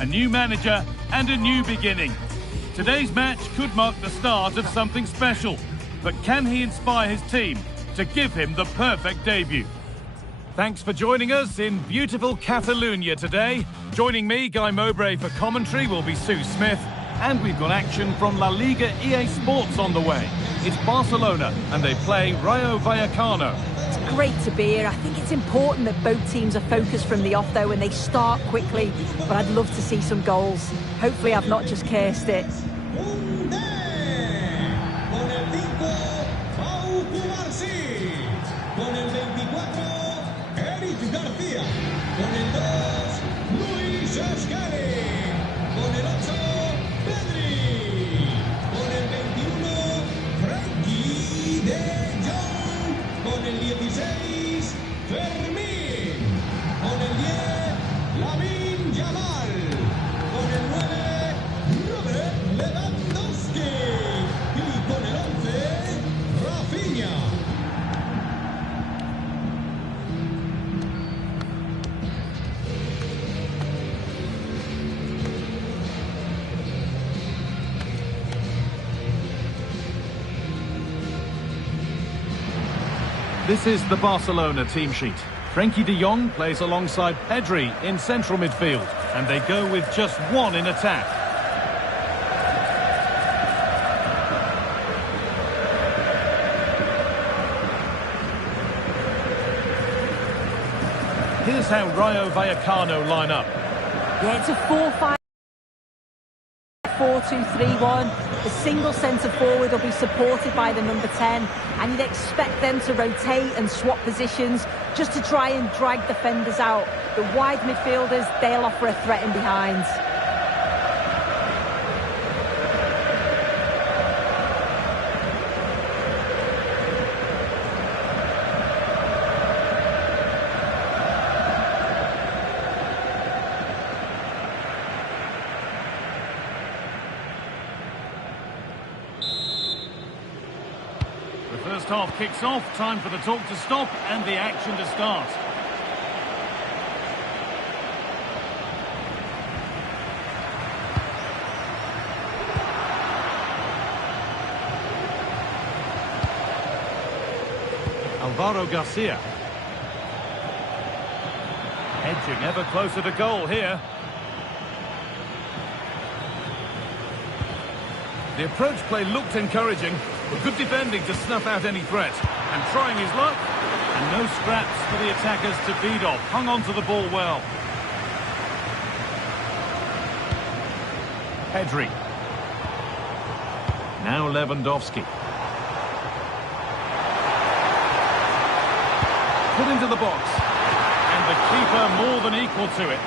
a new manager and a new beginning. Today's match could mark the start of something special, but can he inspire his team to give him the perfect debut? Thanks for joining us in beautiful Catalonia today. Joining me, Guy Mowbray, for commentary will be Sue Smith. And we've got action from La Liga EA Sports on the way. It's Barcelona and they play Rayo Vallecano. It's great to be here. I think it's important that both teams are focused from the off though and they start quickly. But I'd love to see some goals. Hopefully I've not just cursed it. This is the Barcelona team sheet. Frenkie de Jong plays alongside Pedri in central midfield, and they go with just one in attack. Here's how Rayo Vallecano line up. Yeah, it's a 4-5-4-2-3-1. The single centre-forward will be supported by the number 10, and you'd expect them to rotate and swap positions just to try and drag defenders out. The wide midfielders, they'll offer a threat in behind. The first half kicks off, time for the talk to stop and the action to start. Alvaro Garcia. Edging ever closer to goal here. The approach play looked encouraging, but good defending to snuff out any threat. And trying his luck. And no scraps for the attackers to feed off. Hung on to the ball well. Pedri. Now Lewandowski. Put into the box. And the keeper more than equal to it.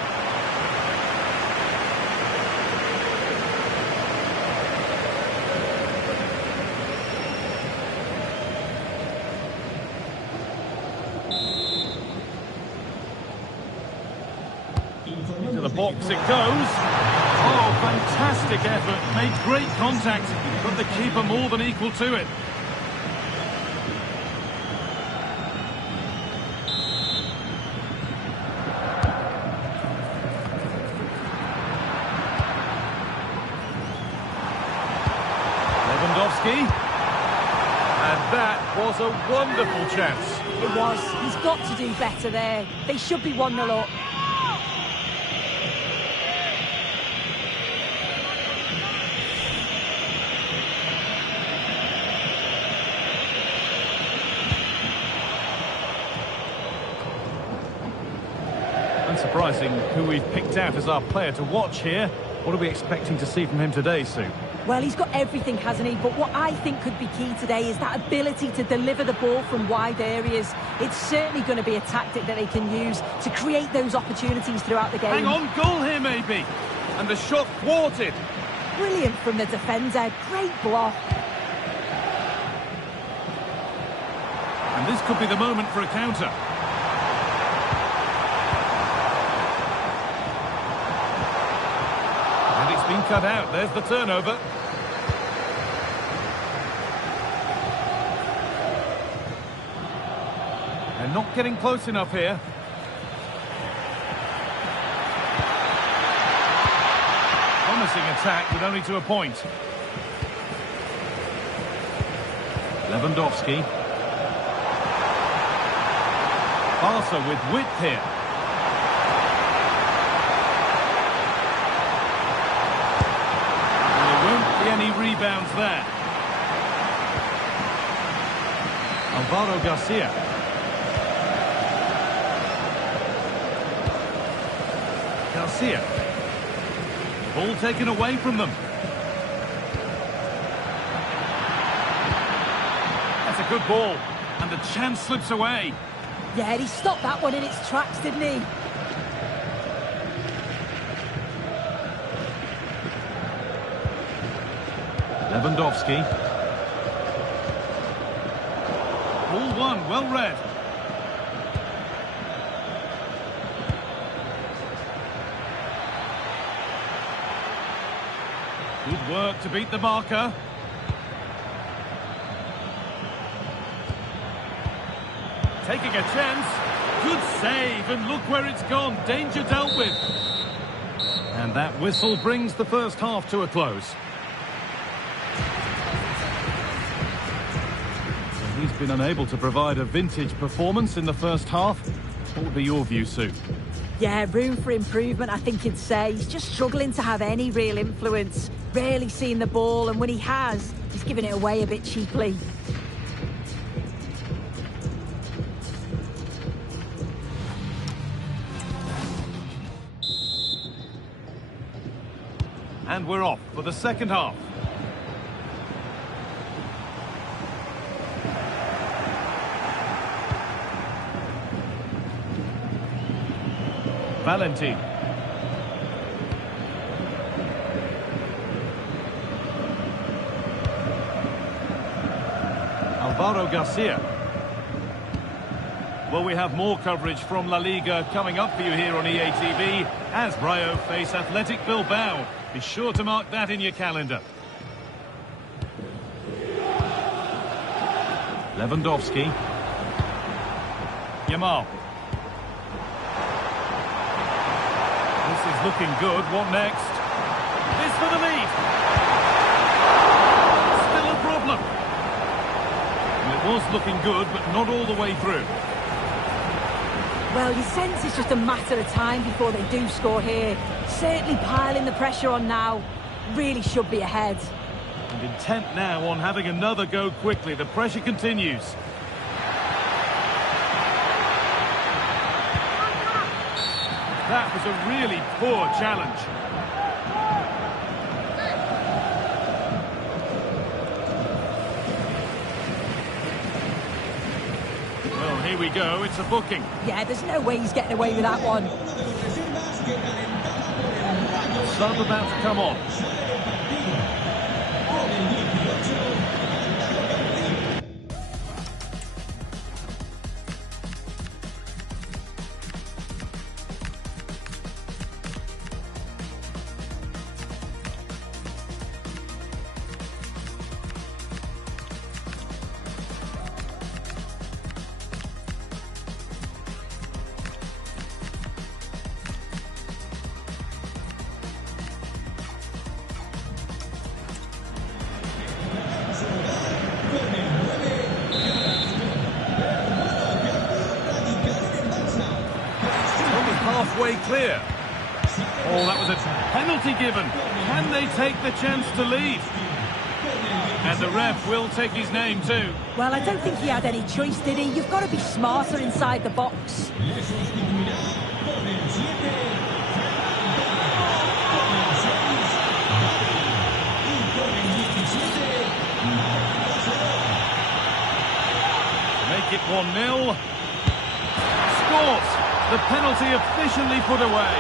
Into the box it goes. Oh, fantastic effort. Made great contact, but the keeper more than equal to it. Lewandowski. And that was a wonderful chance. It was. He's got to do better there. They should be 1-0 up. Unsurprising who we've picked out as our player to watch here. What are we expecting to see from him today, Sue? Well, he's got everything, hasn't he? But what I think could be key today is that ability to deliver the ball from wide areas. It's certainly going to be a tactic that they can use to create those opportunities throughout the game. Hang on, goal here maybe. And the shot thwarted. Brilliant from the defender. Great block. And this could be the moment for a counter. And it's been cut out. There's the turnover. They're not getting close enough here. promising attack with only to a point. Lewandowski. Barca with width here. There won't be any rebounds there. Alvaro Garcia. Garcia. Ball taken away from them. That's a good ball. And the chance slips away. Yeah, he stopped that one in its tracks, didn't he? Lewandowski. Ball one, well read. Good work to beat the marker. Taking a chance. Good save, and look where it's gone. Danger dealt with. And that whistle brings the first half to a close. So he's been unable to provide a vintage performance in the first half. What would be your view, Sue? Yeah, room for improvement, I think you'd say. He's just struggling to have any real influence. Rarely seeing the ball, and when he has, he's giving it away a bit cheaply. And we're off for the second half. Valentin. Alvaro Garcia. Well, we have more coverage from La Liga coming up for you here on EA TV as Rayo face Athletic Bilbao. Be sure to mark that in your calendar. Lewandowski. Yamal. This is looking good. What next? This for the lead. Still a problem. Well, it was looking good, but not all the way through. Well, you sense it's just a matter of time before they do score here. Certainly piling the pressure on now. Really should be ahead. And intent now on having another go quickly. The pressure continues. That was a really poor challenge. Well, here we go. It's a booking. Yeah, there's no way he's getting away with that one. Sub about to come on. Halfway clear. Oh, that was a penalty given. Can they take the chance to lead? And the ref will take his name too. Well, I don't think he had any choice, did he? You've got to be smarter inside the box. Make it 1-0. Scores. The penalty officially put away.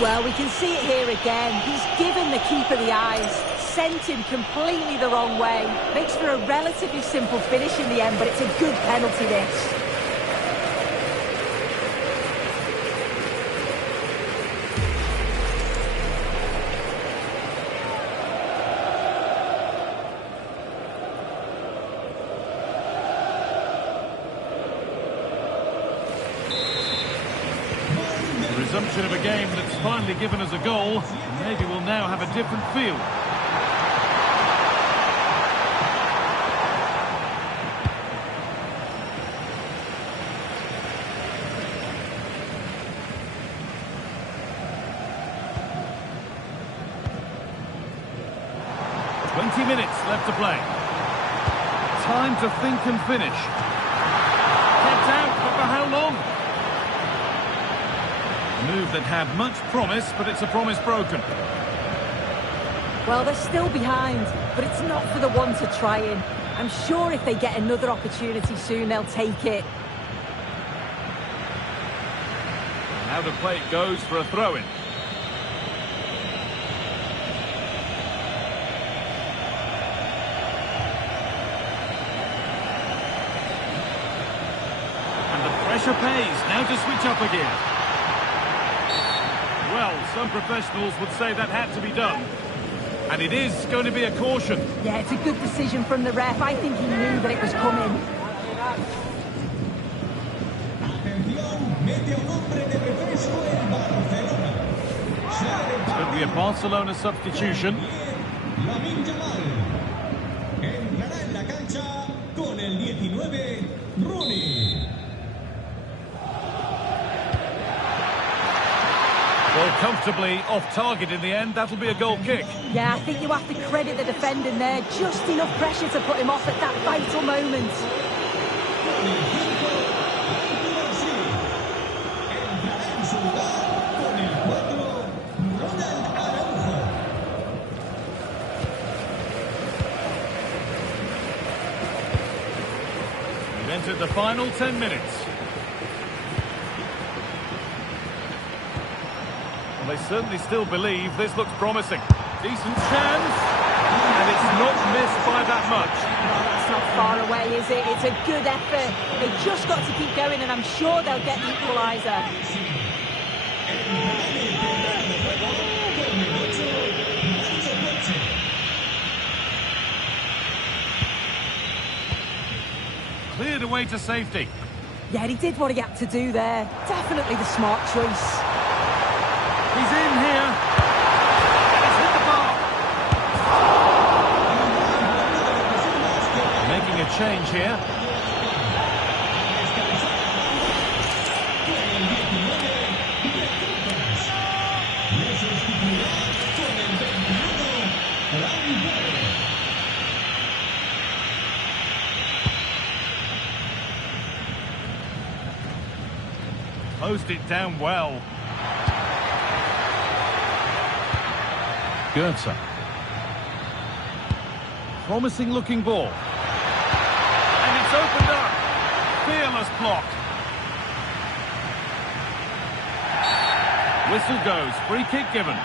Well, we can see it here again. He's given the keeper the eyes, sent him completely the wrong way. Makes for a relatively simple finish in the end, but it's a good penalty, this. resumption of a game that's finally given us a goal. Maybe we'll now have a different feel. Minutes left to play. Time to think and finish. Kept out, but for how long? A move that had much promise, but it's a promise broken. Well, they're still behind, but it's not for the one to try in. I'm sure if they get another opportunity soon, they'll take it. Now the play goes for a throw-in. Pressure pays, now to switch up again. Well, some professionals would say that had to be done. And it is going to be a caution. Yeah, it's a good decision from the ref. I think he knew that it was coming. It's going to be a Barcelona substitution. Entrará en la cancha con el 19, Rooney. Well, comfortably off target in the end. That'll be a goal kick. Yeah, I think you have to credit the defending there. Just enough pressure to put him off at that vital moment. We've entered the final 10 minutes. They certainly still believe this looks promising. Decent chance, and it's not missed by that much. Well, that's not far away, is it? It's a good effort. They've just got to keep going, and I'm sure they'll get the equaliser. Cleared away to safety. Yeah, he did what he had to do there. Definitely the smart choice. He's in here. It's hit the bar. Making a change here. Closed it down well. Goetze. Promising looking ball. And it's opened up. Fearless block. Whistle goes. Free kick given.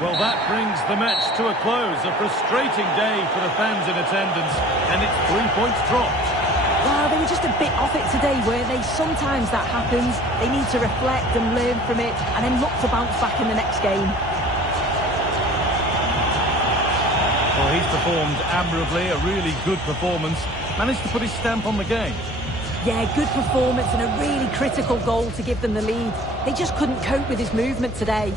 Well, that brings the match to a close. A frustrating day for the fans in attendance, and it's 3 points dropped. Well, they were just a bit off it today, weren't they? Sometimes that happens. They need to reflect and learn from it, and then look to bounce back in the next game. Well, he's performed admirably, a really good performance. Managed to put his stamp on the game. Yeah, good performance and a really critical goal to give them the lead. They just couldn't cope with his movement today.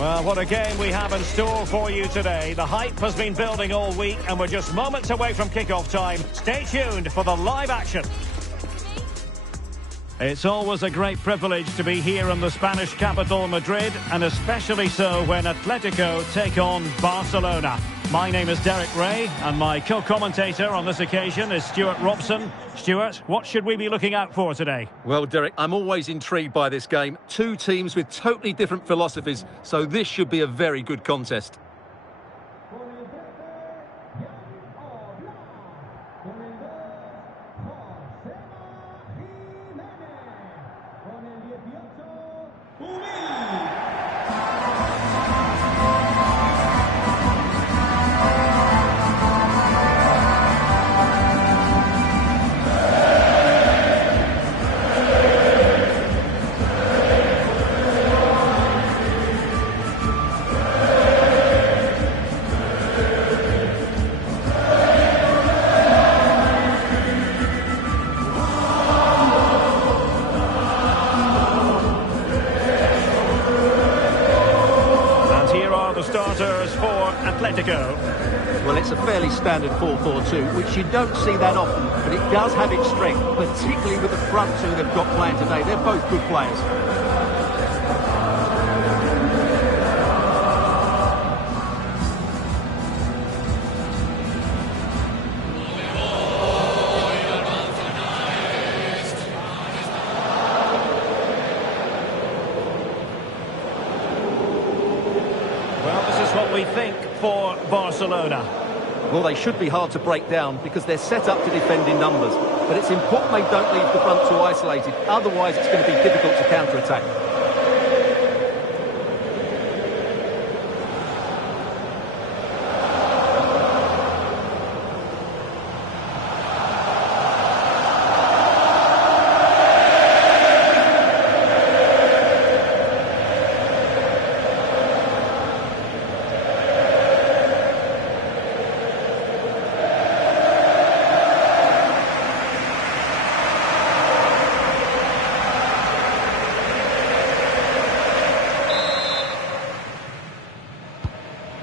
Well, what a game we have in store for you today. The hype has been building all week and we're just moments away from kickoff time. Stay tuned for the live action. It's always a great privilege to be here in the Spanish capital, Madrid, and especially so when Atletico take on Barcelona. My name is Derek Ray, and my co-commentator on this occasion is Stuart Robson. Stuart, what should we be looking out for today? Well, Derek, I'm always intrigued by this game. Two teams with totally different philosophies, so this should be a very good contest. Starters for Atletico. Well, it's a fairly standard 4-4-2, which you don't see that often, but it does have its strength, particularly with the front two they've got playing today. They're both good players. What we think for Barcelona. Well, they should be hard to break down because they're set up to defend in numbers. But it's important they don't leave the front two isolated. Otherwise, it's going to be difficult to counter-attack.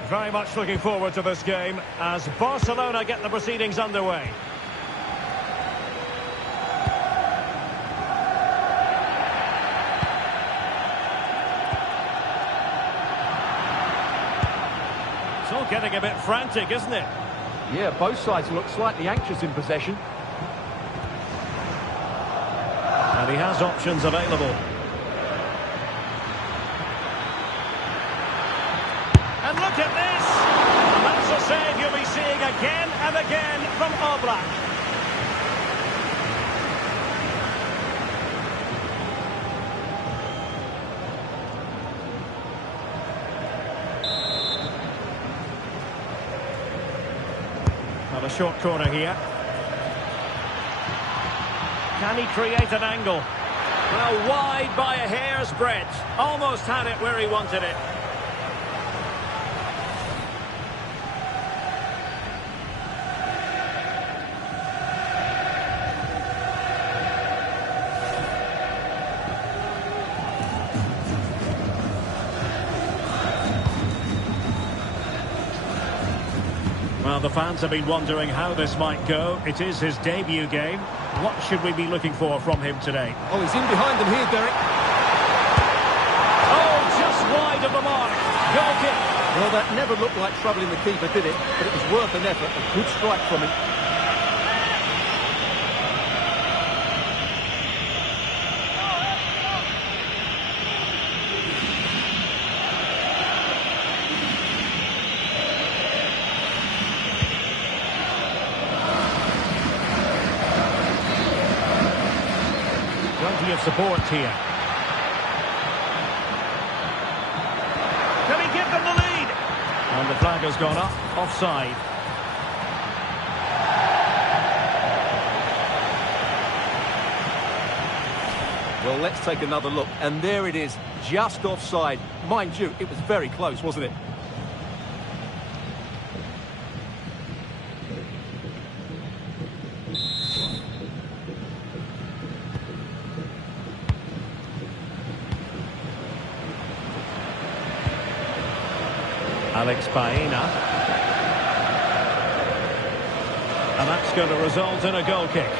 Very much looking forward to this game as Barcelona get the proceedings underway. It's all getting a bit frantic, isn't it? Yeah, both sides look slightly anxious in possession. And he has options available. And look at this! And that's a save you'll be seeing again and again from Oblak. Now a short corner here. Can he create an angle? Well, wide by a hair's breadth. Almost had it where he wanted it. Well, the fans have been wondering how this might go. It is his debut game. What should we be looking for from him today? Oh, he's in behind them here, Derek. Oh, just wide of the mark. Goal kick. Well, that never looked like troubling the keeper, did it? But it was worth an effort. A good strike from him. Plenty of support here. Can he give them the lead? And the flag has gone up, offside. Well, let's take another look. And there it is, just offside. Mind you, it was very close, wasn't it? Alex Baena. And that's going to result in a goal kick.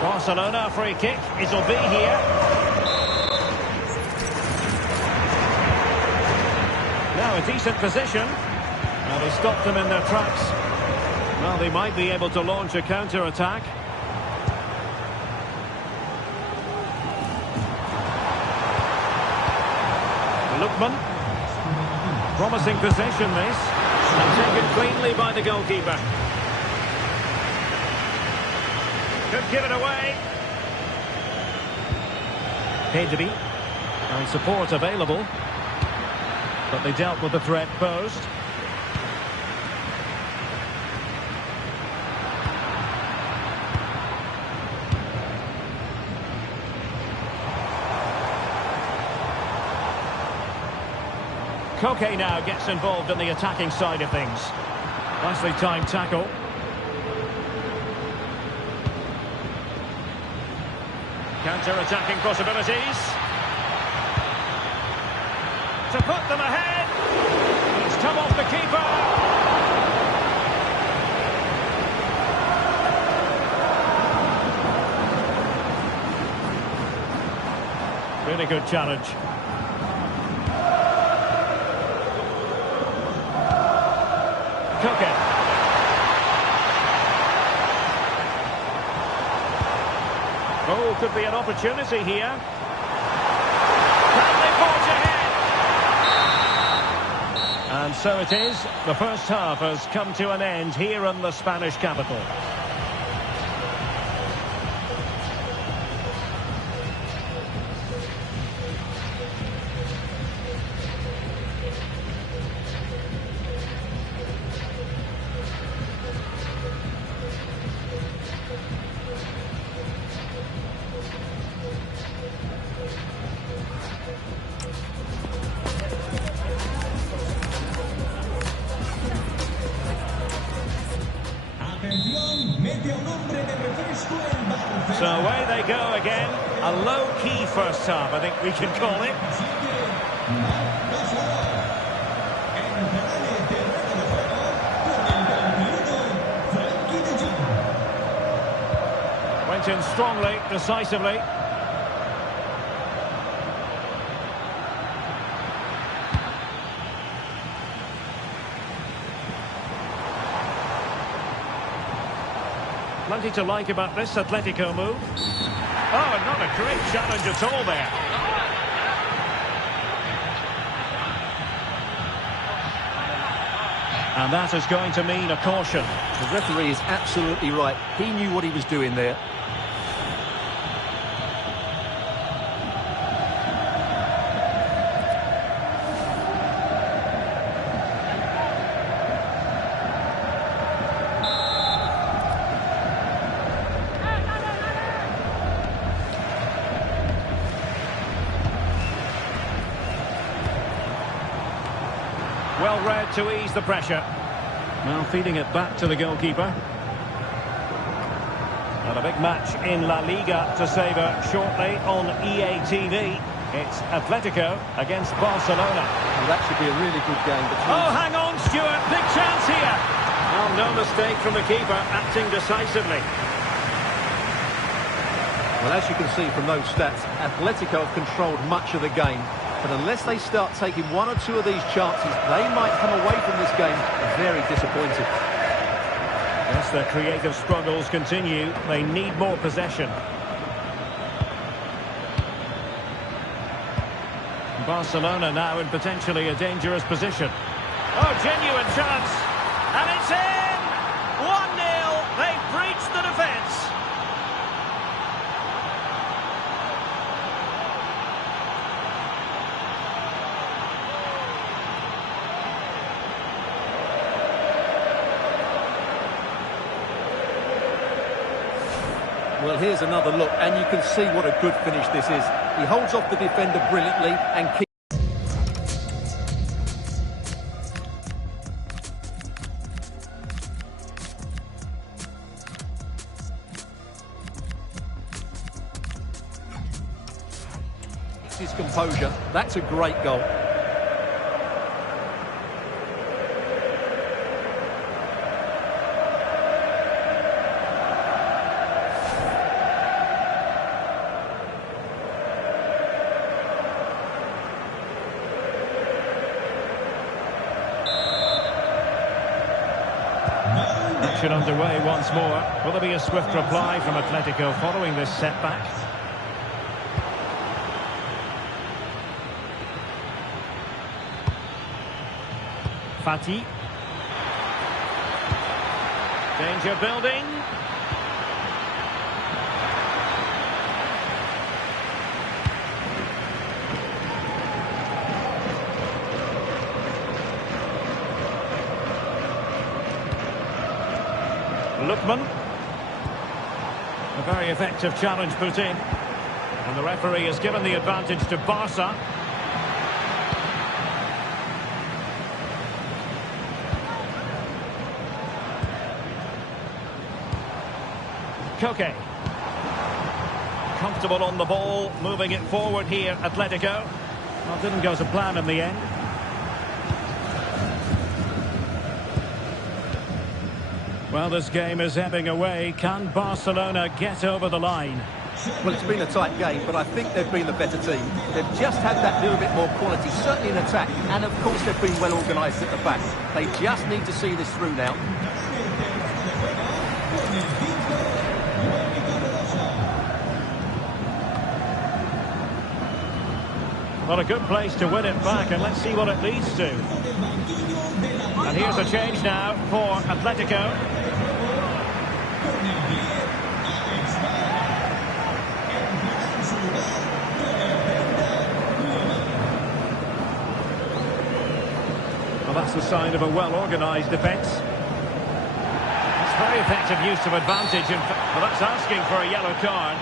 Barcelona free kick, it'll be here. Now a decent position. Well, he stopped them in their tracks. Well, they might be able to launch a counter-attack. Lookman. Promising possession this. And taken cleanly by the goalkeeper. Could give it away. Pedri. And support available. But they dealt with the threat posed. Koke now gets involved in the attacking side of things. Nicely timed tackle. Counter-attacking possibilities. To put them ahead. It's come off the keeper. Really good challenge. Koke. Oh, could be an opportunity here. Can they forge ahead? And so it is. The first half has come to an end here in the Spanish capital. So away they go again. A low-key first half, I think we can call it. Went in strongly, decisively. Plenty to like about this Atletico move. Oh, not a great challenge at all there. And that is going to mean a caution. The referee is absolutely right. He knew what he was doing there. Well read to ease the pressure. Now feeding it back to the goalkeeper. And a big match in La Liga to savour shortly on EA TV. It's Atletico against Barcelona. Well, that should be a really good game between... Oh, hang on, Stuart. Big chance here. Well, no mistake from the keeper, acting decisively. Well, as you can see from those stats, Atletico have controlled much of the game. But unless they start taking one or two of these chances, they might come away from this game very disappointed. Yes, their creative struggles continue. They need more possession. Barcelona now in potentially a dangerous position. Oh, genuine chance. And it's in! 1-0. They've breached the defence. Well, here's another look, and you can see what a good finish this is. He holds off the defender brilliantly and keeps... his composure. That's a great goal. Action underway once more. Will there be a swift reply from Atletico following this setback? Fati. Danger building. Lookman. A very effective challenge put in. And the referee has given the advantage to Barca. Koke. Comfortable on the ball, moving it forward here, Atletico. Well, didn't go to plan in the end. Well, this game is ebbing away. Can Barcelona get over the line? Well, it's been a tight game, but I think they've been the better team. They've just had that little bit more quality, certainly in attack, and of course they've been well organised at the back. They just need to see this through now. Well, a good place to win it back, and let's see what it leads to. And here's a change now for Atletico. Well, that's the sign of a well-organised defence. It's very effective use of advantage, well, that's asking for a yellow card.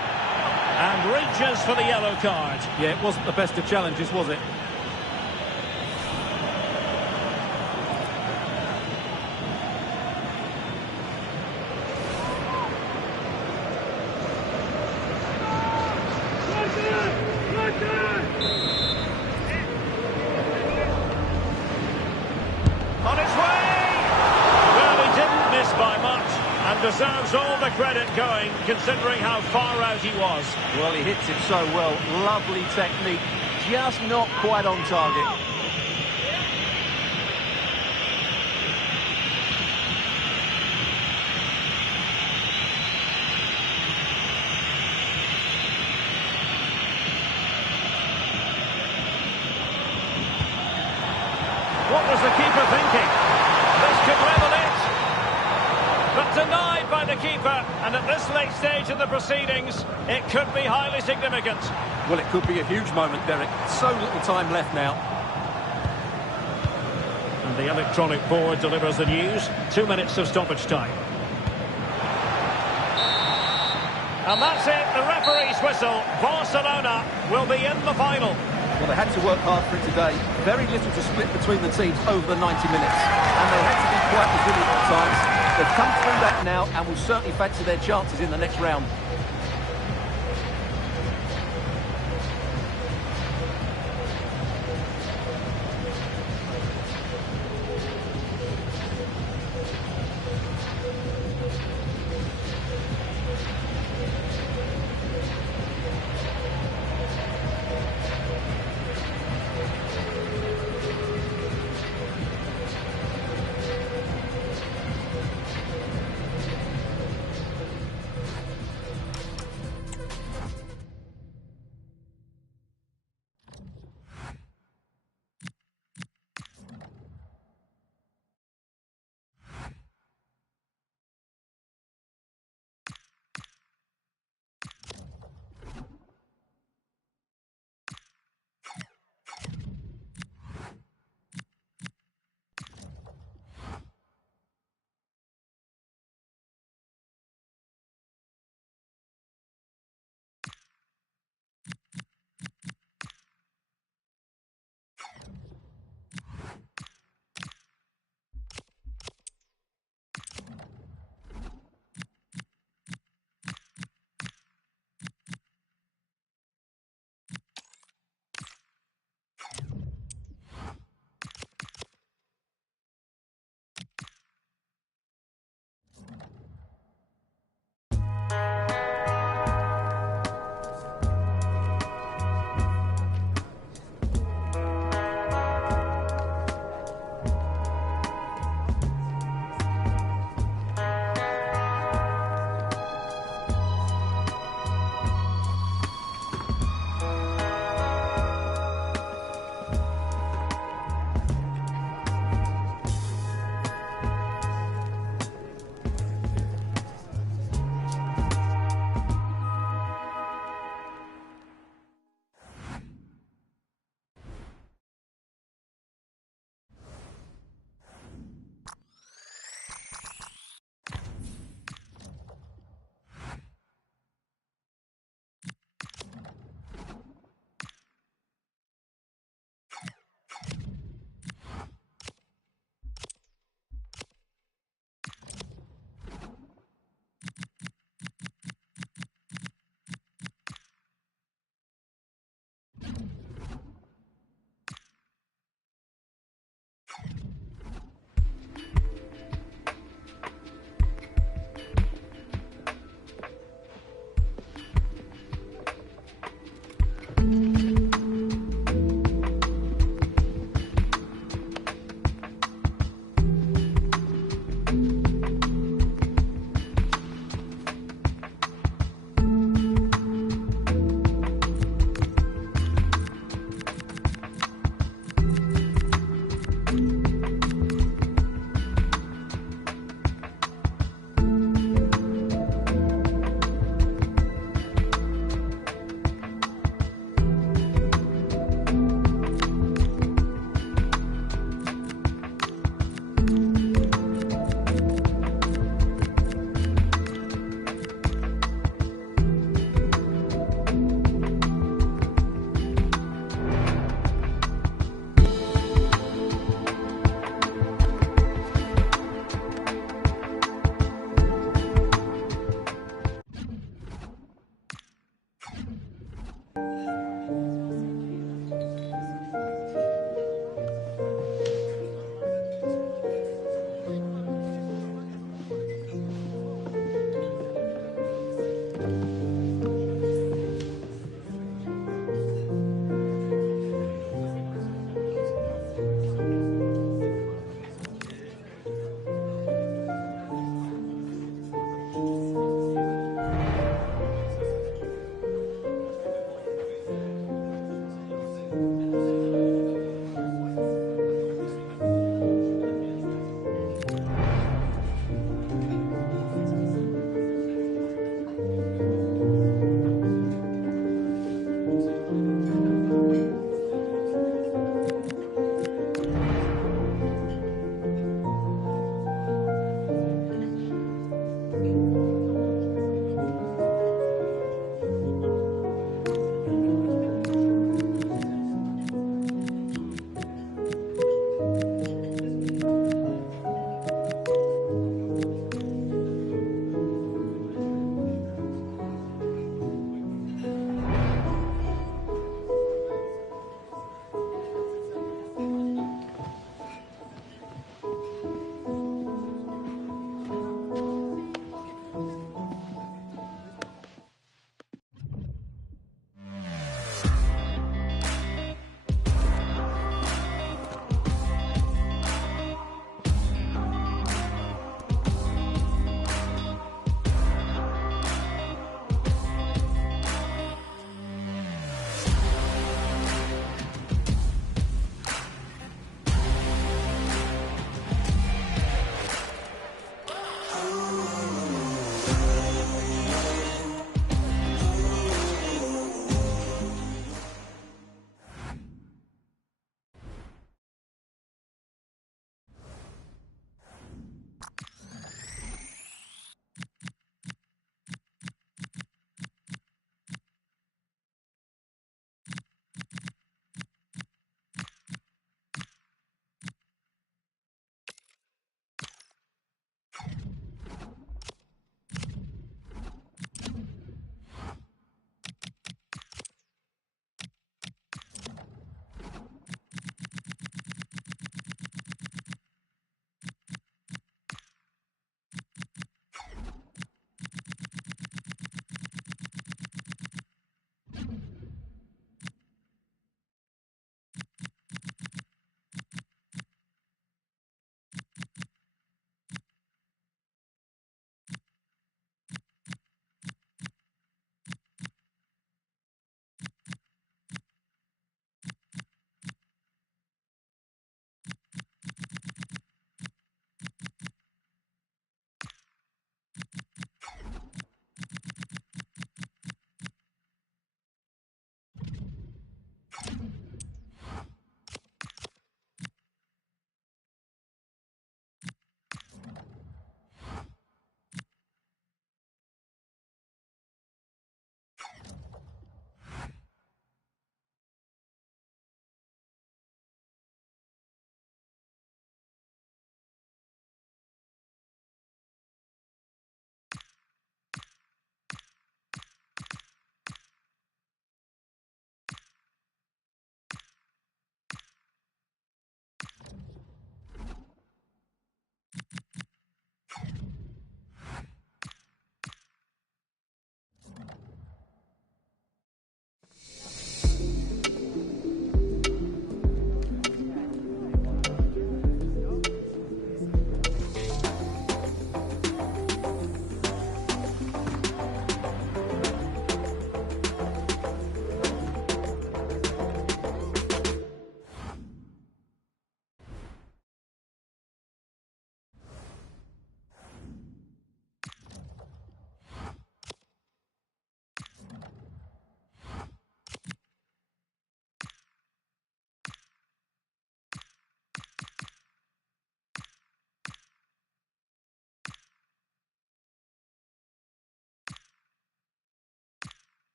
And reaches for the yellow card. Yeah, it wasn't the best of challenges, was it? On its way! Well, he didn't miss by much. And deserves all the credit going, considering how far out he was. Well, he hits it so well. Lovely technique, just not quite on target. What was the keeper thinking? This could level it. But denied by the keeper, and at this late stage in the proceedings, it could be highly significant. Well, it could be a huge moment, Derek. So little time left now. And the electronic board delivers the news. 2 minutes of stoppage time. And that's it, the referee's whistle. Barcelona will be in the final. Well, they had to work hard for it today. Very little to split between the teams over the 90 minutes. And they had to be quite resilient at times. They've come through that now and will certainly fancy their chances in the next round.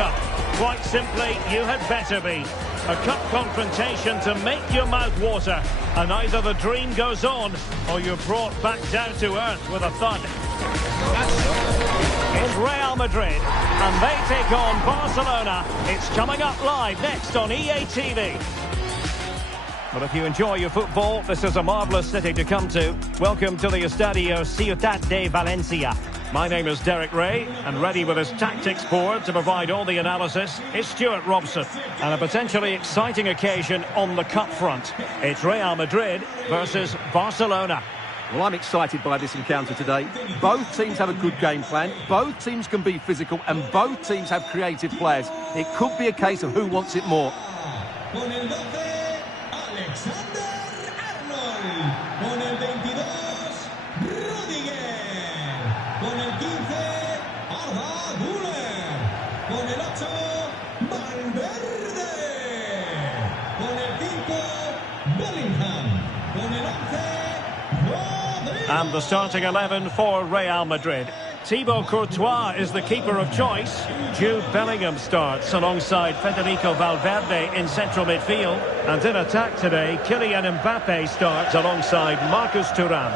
Cup. Quite simply, you had better be. A cup confrontation to make your mouth water. And either the dream goes on, or you're brought back down to earth with a thud. It's Real Madrid, and they take on Barcelona. It's coming up live next on EA TV. Well, if you enjoy your football, this is a marvellous city to come to. Welcome to the Estadio Ciutat de Valencia. My name is Derek Ray, and ready with his tactics board to provide all the analysis is Stuart Robson. And a potentially exciting occasion on the cup front. It's Real Madrid versus Barcelona. Well, I'm excited by this encounter today. Both teams have a good game plan, both teams can be physical, and both teams have creative players. It could be a case of who wants it more. Con el 12, Alexander Arnold. Con el 22, Rudiger. Con el 15, Arda Güler. Con el 8, Valverde. Con el 5, Bellingham. Con el 11, Rodrigo. And the starting 11 for Real Madrid. Thibaut Courtois is the keeper of choice. Jude Bellingham starts alongside Federico Valverde in central midfield. And in attack today, Kylian Mbappe starts alongside Marcus Thuram.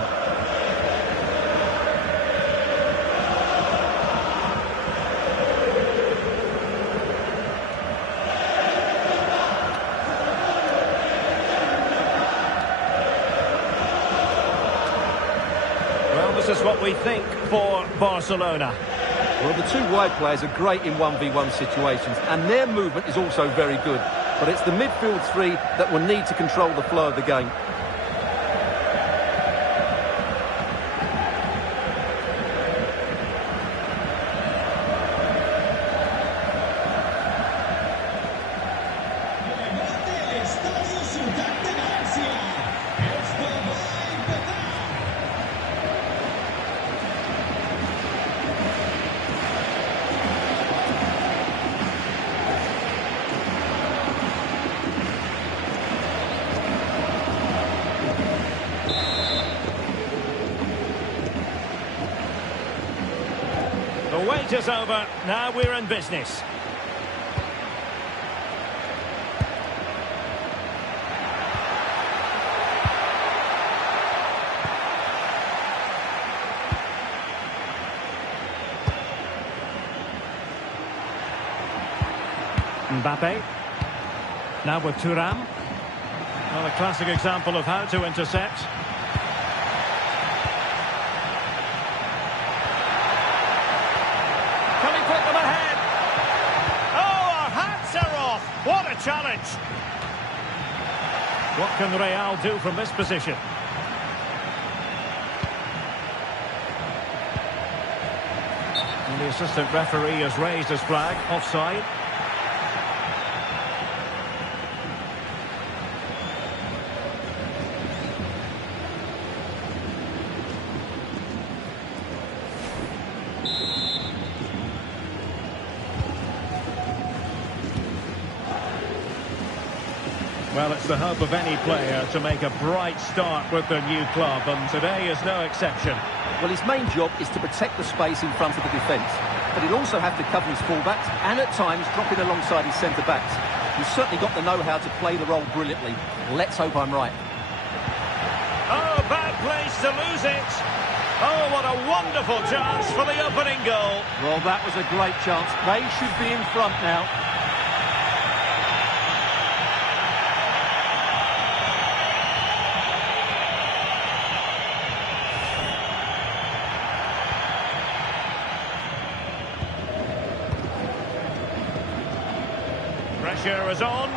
Well, this is what we think for Barcelona. Well, the two wide players are great in 1v1 situations, and their movement is also very good. But it's the midfield three that will need to control the flow of the game. El Estadio Ciutat de Valencia. Esto va a empezar. The wait is over. Now we're in business. Mbappe. Now with Thuram. Well, a classic example of how to intercept. Can he put them ahead? Oh, our hats are off. What a challenge. What can Real do from this position? And the assistant referee has raised his flag. Offside. Well, it's the hope of any player to make a bright start with their new club, and today is no exception. Well, his main job is to protect the space in front of the defence. But he'll also have to cover his fullbacks and at times drop in alongside his centre-backs. He's certainly got the know-how to play the role brilliantly. Let's hope I'm right. Oh, bad place to lose it. Oh, what a wonderful chance for the opening goal. Well, that was a great chance. They should be in front now. Pressure is on.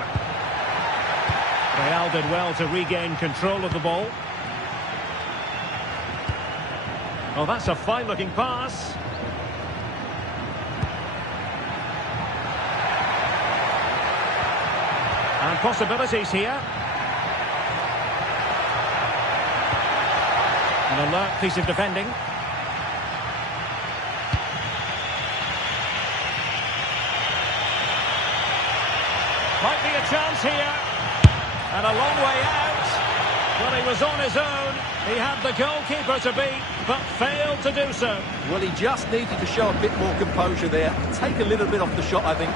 Real did well to regain control of the ball. Oh, that's a fine-looking pass. And possibilities here. An alert piece of defending. Might be a chance here. And a long way out. Well, he was on his own. He had the goalkeeper to beat. but failed to do so. Well, he just needed to show a bit more composure there. Take a little bit off the shot, I think.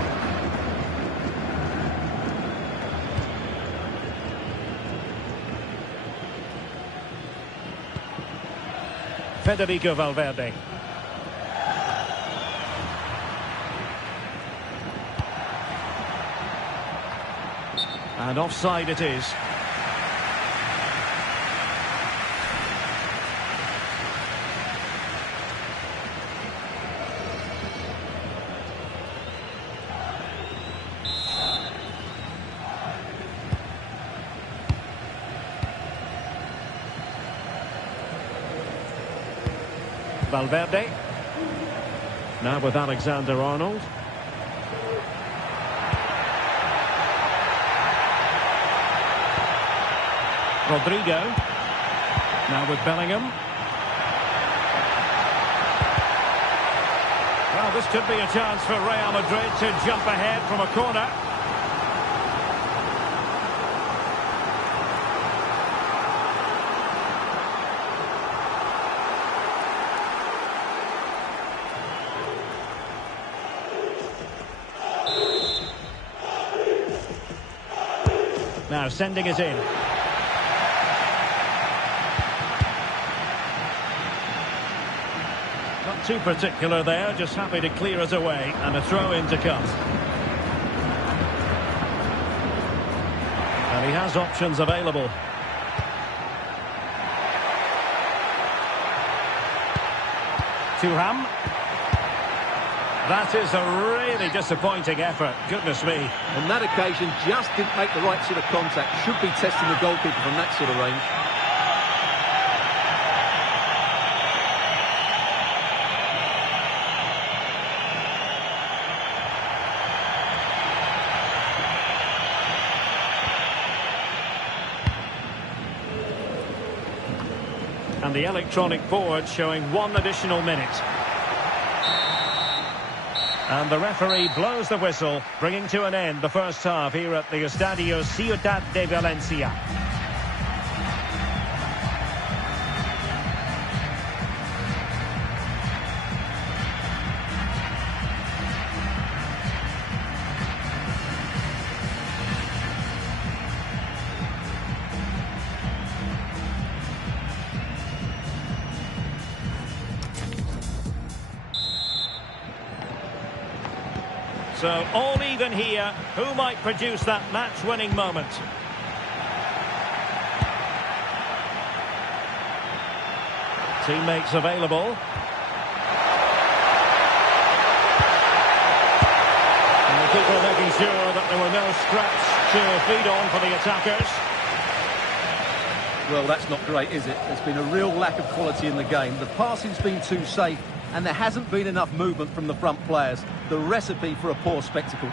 Federico Valverde. And offside it is. Valverde. Now with Alexander-Arnold. Rodrigo. Now with Bellingham. Well, this could be a chance for Real Madrid to jump ahead from a corner. Now sending it in. Not too particular there, just happy to clear it away, and a throw in to come. And he has options available. Thuram. That is a really disappointing effort, goodness me. On that occasion, just didn't make the right sort of contact. Should be testing the goalkeeper from that sort of range. And the electronic board showing 1 additional minute. And the referee blows the whistle, bringing to an end the first half here at the Estadio Ciudad de Valencia. So all even here. Who might produce that match-winning moment? Teammates available. And the keeper making sure that there were no scraps to feed on for the attackers. Well, that's not great, is it? There's been a real lack of quality in the game. The passing's been too safe, and there hasn't been enough movement from the front players. The recipe for a poor spectacle.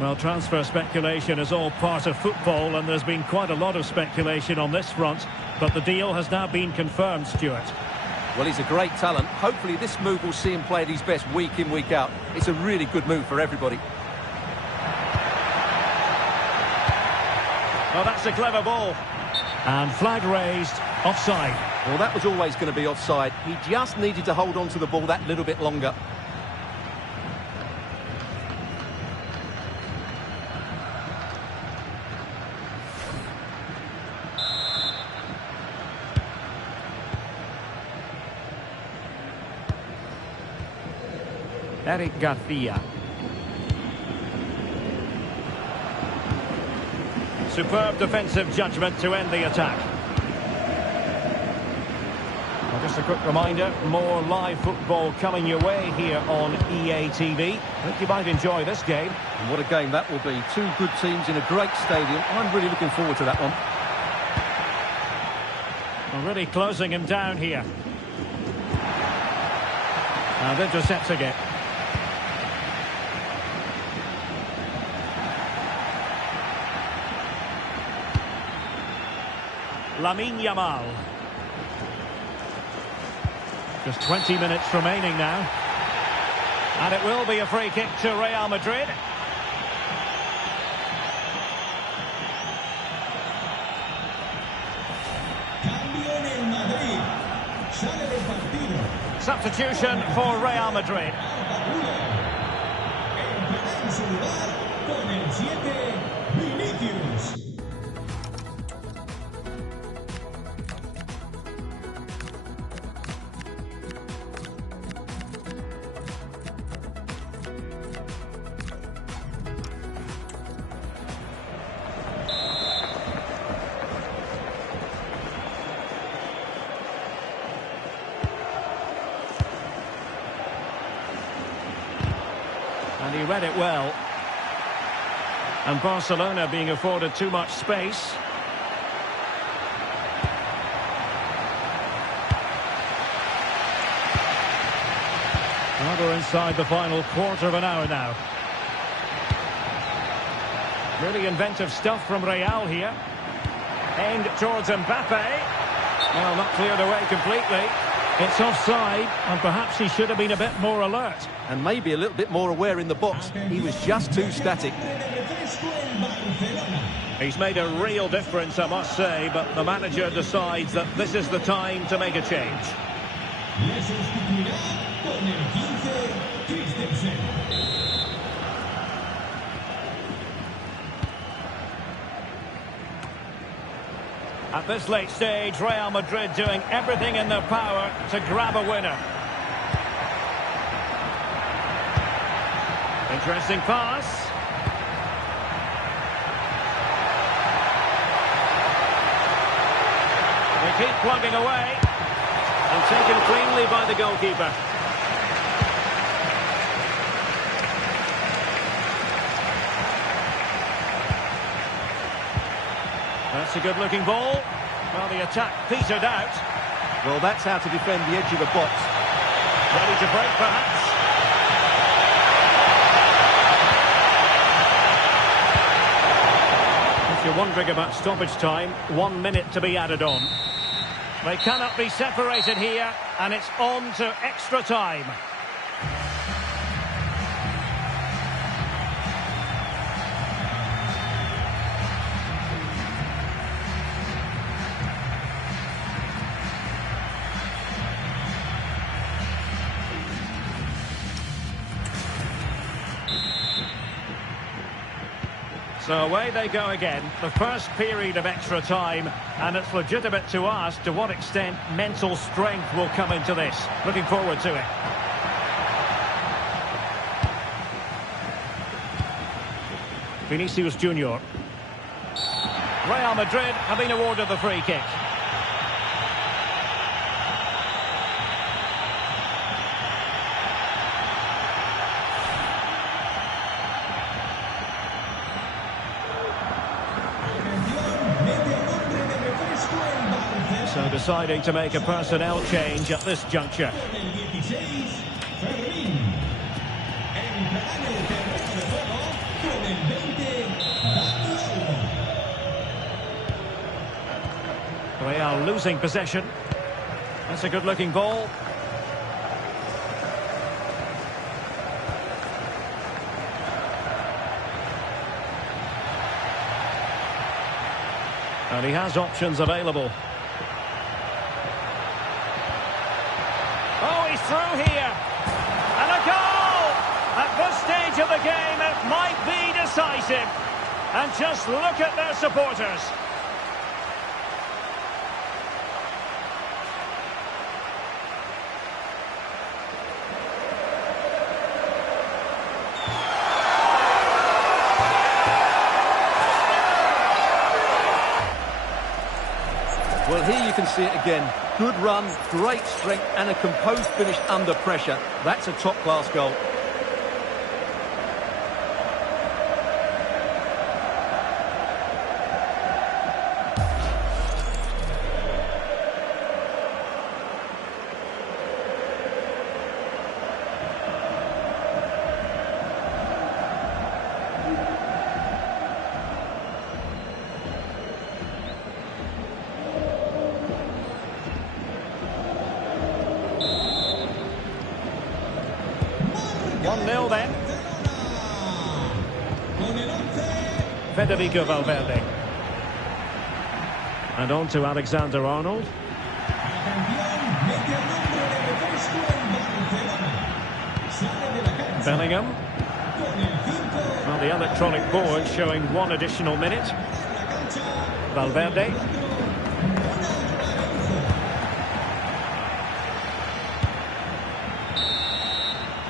Well, transfer speculation is all part of football, and there's been quite a lot of speculation on this front, but the deal has now been confirmed, Stuart. Well, he's a great talent. Hopefully this move will see him play at his best week in, week out. It's a really good move for everybody. Well, that's a clever ball. And flag raised, offside. Well, that was always going to be offside. He just needed to hold on to the ball that little bit longer. Eric Garcia. Superb defensive judgment to end the attack. Well, just a quick reminder, more live football coming your way here on EA TV. I think you might enjoy this game. And what a game that will be. Two good teams in a great stadium. I'm really looking forward to that one. Well, really closing him down here. And intercepting it. Lamine Yamal. Just 20 minutes remaining now. And it will be a free kick to Real Madrid. Sale del partido. Substitution for Real Madrid. Entrará en su lugar con el 7, Vinicius. And he read it well. And Barcelona being afforded too much space. Well, we're inside the final quarter of an hour now. Really inventive stuff from Real here. Aimed towards Mbappe. Well, not cleared away completely. It's offside, and perhaps he should have been a bit more alert. And maybe a little bit more aware in the box. He was just too static. He's made a real difference, I must say, but the manager decides that this is the time to make a change. Le sustituirá con el 15, Christensen. At this late stage, Real Madrid doing everything in their power to grab a winner. Interesting pass. They keep plugging away. And taken cleanly by the goalkeeper. That's a good-looking ball. Well, the attack petered out. Well, that's how to defend the edge of the box. Ready to break, perhaps. If you're wondering about stoppage time, 1 minute to be added on. They cannot be separated here, and it's on to extra time. So away they go again, the first period of extra time, and it's legitimate to ask to what extent mental strength will come into this. Looking forward to it. Vinicius Junior. Real Madrid have been awarded the free kick. So deciding to make a personnel change at this juncture. Con el 16, Fermín. Entrará en el terreno de juego con el 20, Dani Olmo. Real losing possession. That's a good-looking ball. And he has options available. Oh, he's through here. And a goal! At this stage of the game, it might be decisive. And just look at their supporters. Well, here you can see it again. Good run, great strength, and a composed finish under pressure. That's a top-class goal. Barcelona. 1-0 then. Con el 11, Federico Valverde. And on to Alexander-Arnold. atención, media Bellingham. Well, the electronic board showing 1 additional minute. Valverde.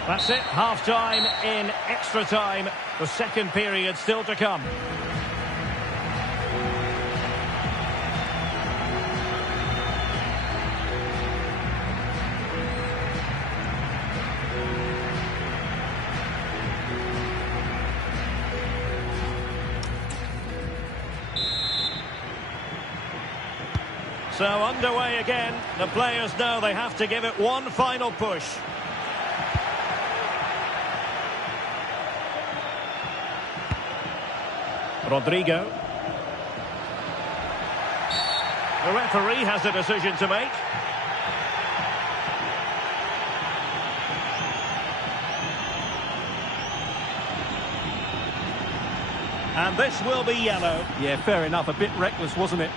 That's it, half-time in extra time. The second period still to come. So underway again. The players know they have to give it one final push. Rodrigo. The referee has a decision to make. And this will be yellow. Yeah, fair enough. A bit reckless, wasn't it?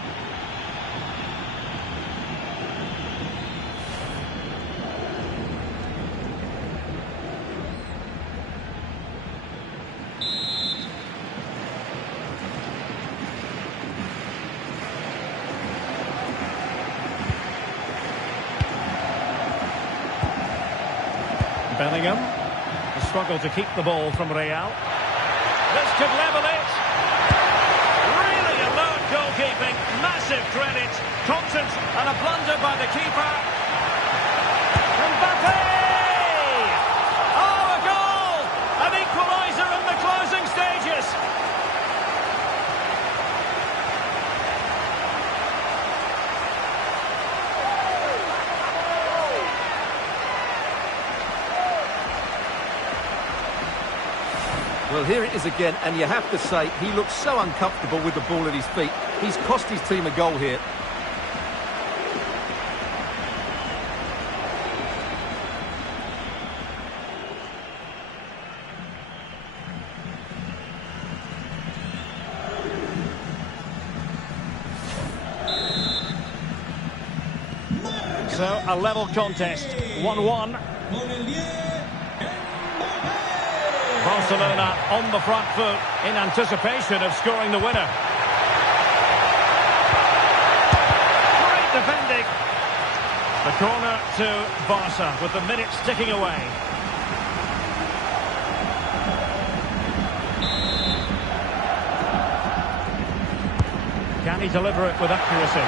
Bellingham. The struggle to keep the ball from Real. This could level it. Really alert goalkeeping. Massive credit. Constant and a blunder by the keeper. Mbappe! Oh, a goal! An equaliser in the closing stages. Well, here it is again, and you have to say, he looks so uncomfortable with the ball at his feet. He's cost his team a goal here. So, a level contest, 1-1. Barcelona on the front foot in anticipation of scoring the winner. Great defending. The corner to Barca with the minutes ticking away. Can he deliver it with accuracy?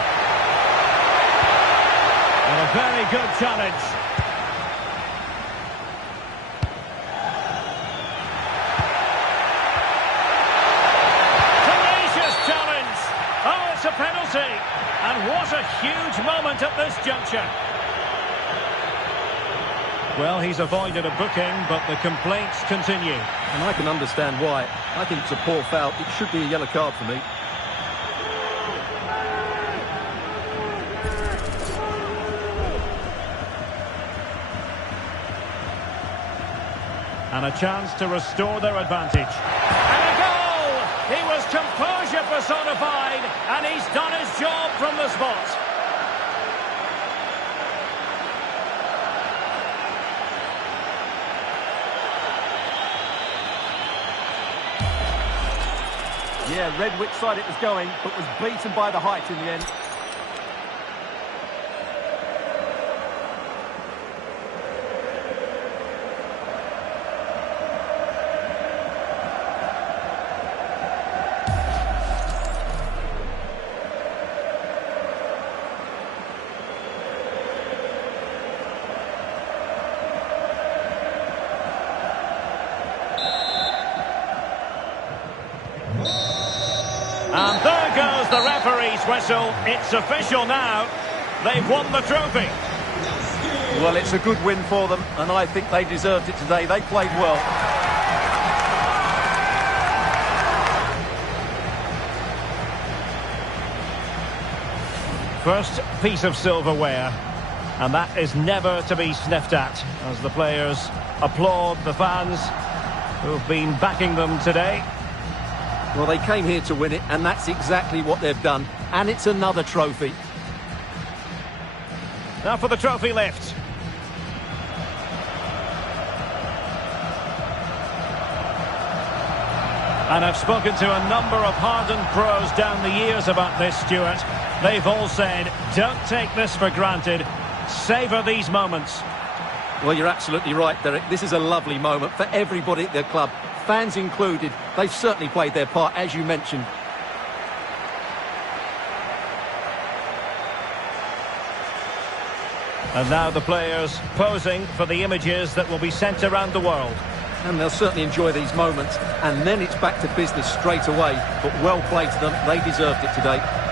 And a very good challenge. A penalty, and what a huge moment at this juncture. Well, he's avoided a booking, but the complaints continue. And I can understand why. I think it's a poor foul. It should be a yellow card for me. And a chance to restore their advantage. And a goal! He was composure personified, and he's done his job from the spot. Yeah, red which side it was going, but was beaten by the height in the end. And there goes the referee's whistle. It's official now. They've won the trophy. Well, it's a good win for them, and I think they deserved it today. They played well. First piece of silverware, and that is never to be sniffed at, as the players applaud the fans who've been backing them today. Well, they came here to win it, and that's exactly what they've done. And it's another trophy. Now for the trophy lift. And I've spoken to a number of hardened pros down the years about this, Stuart. They've all said, don't take this for granted. Savour these moments. Well, you're absolutely right, Derek. This is a lovely moment for everybody at their club, fans included. They've certainly played their part, as you mentioned. And now the players posing for the images that will be sent around the world. And they'll certainly enjoy these moments. And then it's back to business straight away. But well played to them. They deserved it today.